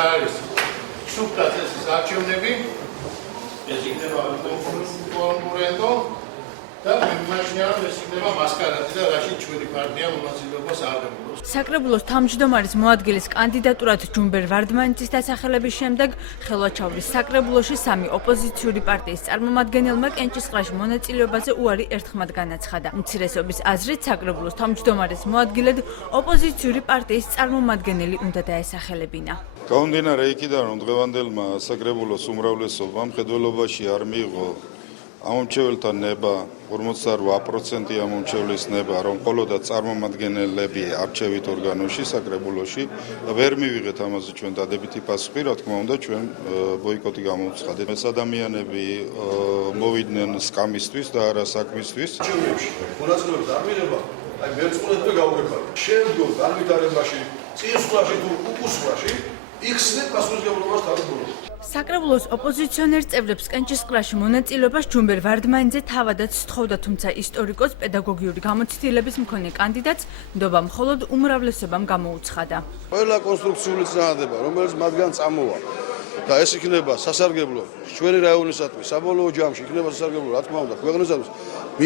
რა არის სუფთა წესის არჩევნები ეს იქნება კონკურენტო და მიმაჩნია რომ ეს იქნება მასკარადი და რაში ჩვენი პარტია მონაწილეობას არ გაგულოს. საკრებულოს თავმჯდომარის მოადგილის კანდიდატურად ჯუმბერ ვარდმანიძის დასახელების შემდეგ ხელვაჩაურის საკრებულოში სამი ოპოზიციური პარტიის წარმომადგენელმა კენჭისყრაში მონაწილეობაზე უარი ერთხმად განაცხადა. უმცირესობის აზრით საკრებულოს თავმჯდომარის მოადგილედ ოპოზიციური პარტიის წარმომადგენელი უნდა დაესახელებინა. გამომდინარე იქიდან რომ დღევანდელმა საკრებულოს უმრავლესობამ მხედველობაში არ მიიღო ამომრჩეველთა ნება 58% ამომრჩევლის ნება რომ მხოლოდ წარმომადგენლები არჩევით ორგანოში საკრებულოში ვერ მივიღეთ ამაზე ჩვენ დადებითი პასუხი რა თქმა უნდა ჩვენ ბოიკოტი გამოვცხადეთ ეს ადამიანები მოვიდნენ სკამისთვის და არა საქმისთვის მონაწილეობის არ მიიღება აი მერწყულეთვე გაუგებარი შემდგომ განვითარებაში წინსვლაში თუ უკუსვლაში იხსნით პასუხისმგებლობას თავდაპირველად საკრებულოს ოპოზიციონერ წევრებს კენჭისყრაში მონაწილეობას ჯუმბერ ვარდმანიძე თავადაც სთხოვდა, თუმცა ისტორიკოს პედაგოგიური გამოცდილების მქონე კანდიდატს ნდობა მხოლოდ უმრავლესობამ გამოუცხადა. ყველა კონსტრუქციული წინადადება, რომელიც მათგან წამოვა და ეს იქნება სასარგებლო ჩვენი რაიონისათვის, საბოლოო ჯამში იქნება სასარგებლო, რა თქმა უნდა, ქვეყნისათვის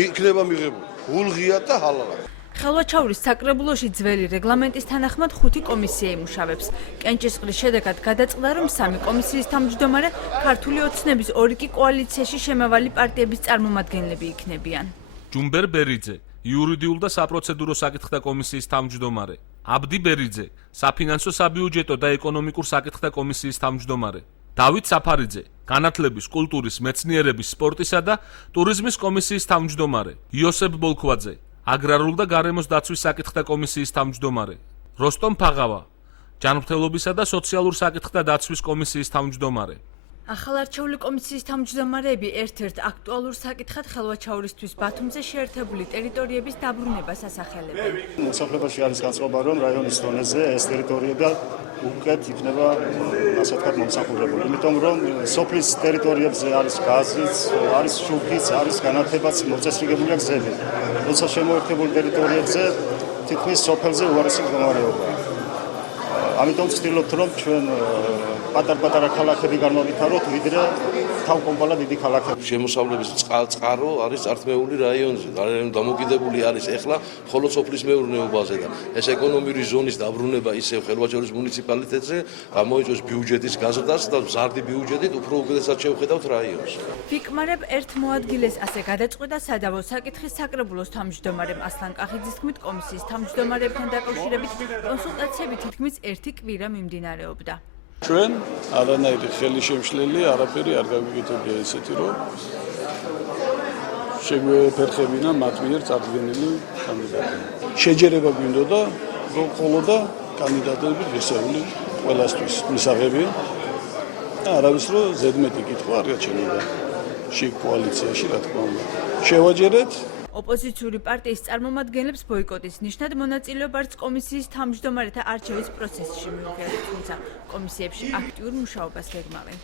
იქნება მიღებული გულღიად და ჰალალად. ხელვაჩაურის საკრებულოში ძველი რეგლამენტის თანახმად 5 კომისია იმუშავებს. კენჭისყრის შედეგად გადაწყდა, რომ 3 კომისიის თავმჯდომარე ქართული ოცნების 2 კი კოალიციაში შემავალი პარტიების წარმომადგენლები იქნებიან. ჯუმბერ ბერიძე, იურიდიულ და საპროცედურო საკითხთა კომისიის თავმჯდომარე. აბდი ბერიძე, საფინანსო, საბიუჯეტო და ეკონომიკურ საკითხთა კომისიის თავმჯდომარე. დავით საფარიძე, განათლების, კულტურის, მეცნიერების, სპორტისა და ტურიზმის კომისიის თავმჯდომარე. იოსებ ბოლქვაძე, აგრარულ და გარემოს დაცვის საკითხთა კომისიის თავმჯდომარე. როსტომ ფაღავა, ჯანმრთელობისა და სოციალურ საკითხთა დაცვის კომისიის თავმჯდომარე. ახალარჩეული კომისიის თავმჯდომარეები ერთ-ერთ აქტუალურ საკითხად ხელვაჩაურისთვის ბათუმზე შეერთებული ტერიტორიების დაბრუნებას ასახელებენ. მოსახლეობაში არის განწყობა, რომ რაიონის დონეზე ეს ტერიტორიები უკეთ იქნება, ასე ვთქვათ, მომსახურებული. იმიტომ რომ სოფლის ტერიტორიებზე არის გაზიც, არის შუქიც, არის განათებაც, მოწესრიგებულია გზები. როცა შემოერთებულ ტერიტორიებზე თითქმის სოფელზე უარესი მდგომარეობაა. ამიტომ ვცდილობთ, რომ ჩვენ პატარ-პატარა ქალაქები განვავითაროთ, ვიდრე თავკომპალა დიდი ქალაქები. შემოსავლების წყარო არის წართმეული რაიონზე, დამოკიდებული არის ახლა მხოლოდ სოფლის მეურნეობაზე და ეს ეკონომიური ზონის დაბრუნება ისევ ხელვაჩაურის მუნიციპალიტეტზე გამოიწვევს ბიუჯეტის გაზრდას და მზარდი ბიუჯეტით უფრო უკეთესად შევხედავთ რაიონს. ვიკმარებ ერთ მოადგილეს ასე გადაწყვეტა სადავო საკითხის საკრებულოს თავმჯდომარემ ასლან კახიძის თქმით კომისიის თავმჯდომარეებთან დაკავშირებით კონსულტაციები თითქმის 1 კვირა მიმდინარეობდა. ჩვენ არანაირი ხელისშემშლელი არაფერი არ გაგვიკეთებია ისეთი რომ შეგვეფერხებინა მათ მიერ წარდგენილი კანდიდატები. შეჯერება გვინდოდა რომ ყოლოდა კანდიდატები ღირსეული ყველასთვის მისაღები და არავის რომ ზედმეტი კითხვა არ გაჩენოდა შიგ კოალიციაში რა თქმა უნდა. შევაჯერეთ ოპოზიციური პარტიის წარმომადგენლებს ბოიკოტის ნიშნად მონაწილეობაც კომისიის თავმჯდომარეთა არჩევის პროცესში მიუღიათ, თუმცა კომისიებში აქტიურ მუშაობას გეგმავენ.